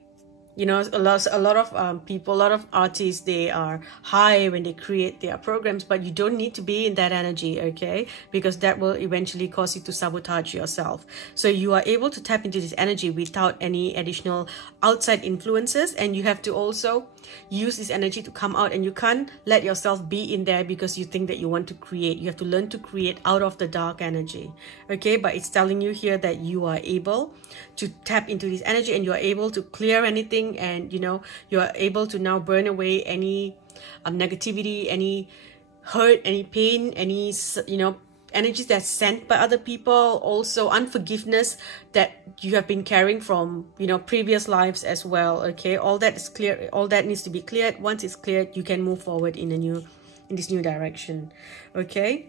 You know, a lot of people, a lot of artists, they are high when they create their programs, but you don't need to be in that energy, okay? Because that will eventually cause you to sabotage yourself. So you are able to tap into this energy without any additional outside influences, and you have to also use this energy to come out, and you can't let yourself be in there because you think that you want to create. You have to learn to create out of the dark energy, okay? But it's telling you here that you are able to tap into this energy, and you are able to clear anything, and you know, you are able to now burn away any negativity, any hurt, any pain, any, you know, energies that's sent by other people. Also unforgiveness that you have been carrying from, you know, previous lives as well, okay? All that is clear, all that needs to be cleared. Once it's cleared, you can move forward in this new direction, okay?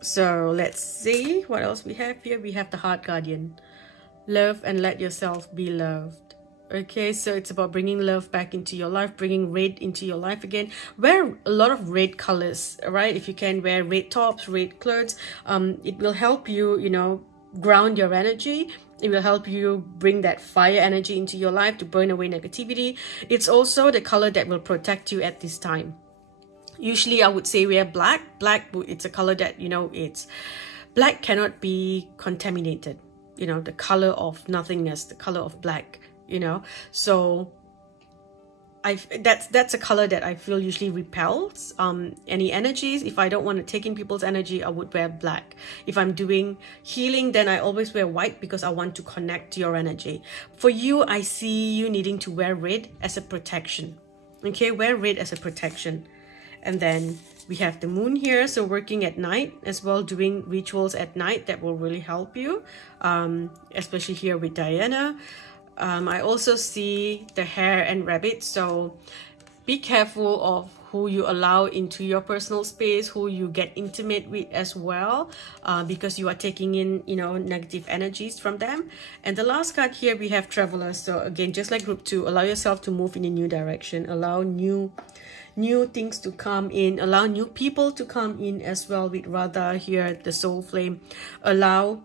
So let's see what else we have here. We have the Heart Guardian. Love and let yourself be loved. Okay, so it's about bringing love back into your life, bringing red into your life again. Wear a lot of red colors, right? If you can, wear red tops, red clothes. It will help you, you know, ground your energy. It will help you bring that fire energy into your life to burn away negativity. It's also the color that will protect you at this time. Usually I would say wear black. Black, it's a color that, you know, black cannot be contaminated. You know, the color of nothingness, the color of black. You know, so that's a color that I feel usually repels any energies. If I don't want to take in people's energy, I would wear black. If I'm doing healing, then I always wear white, because I want to connect to your energy. For you, I see you needing to wear red as a protection. Okay, wear red as a protection. And then we have the moon here, so working at night as well, doing rituals at night, that will really help you, especially here with Diana. I also see the hare and rabbit, so be careful of who you allow into your personal space, who you get intimate with as well, because you are taking in, you know, negative energies from them. And the last card here, we have Traveler. So again, just like group 2, allow yourself to move in a new direction, allow new things to come in, allow new people to come in as well with Radha here, the soul flame. Allow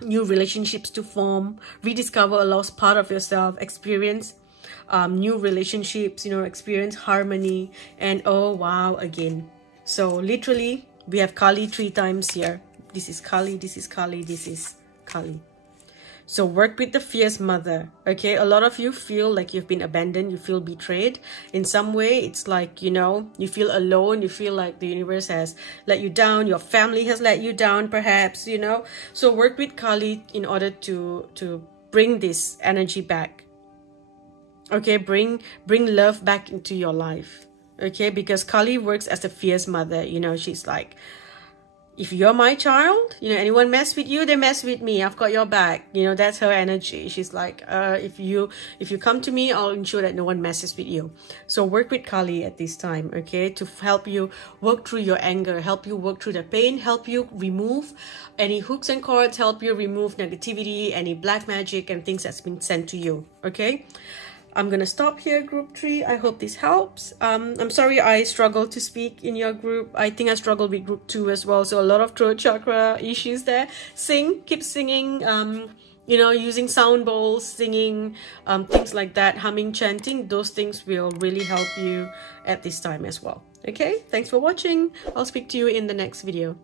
new relationships to form, rediscover a lost part of yourself, experience new relationships, you know, experience harmony. And oh wow, again, so literally we have Kali 3 times here. This is Kali, this is Kali, this is Kali. So work with the fierce mother, okay? A lot of you feel like you've been abandoned, you feel betrayed. In some way, it's like, you know, you feel alone, you feel like the universe has let you down, your family has let you down perhaps, you know? So work with Kali in order to bring this energy back, okay? Bring love back into your life, okay? Because Kali works as a fierce mother, you know, she's like, if you're my child, you know, anyone mess with you, they mess with me. I've got your back. You know, that's her energy. She's like, if you come to me, I'll ensure that no one messes with you. So work with Kali at this time, okay, to help you work through your anger, help you work through the pain, help you remove any hooks and cords, help you remove negativity, any black magic and things that's been sent to you, okay? I'm gonna stop here, group 3. I hope this helps. I'm sorry I struggled to speak in your group. I think I struggled with group 2 as well, so a lot of throat chakra issues there. Sing, keep singing. you know, using sound bowls, singing, things like that, humming, chanting, those things will really help you at this time as well. Okay, thanks for watching. I'll speak to you in the next video.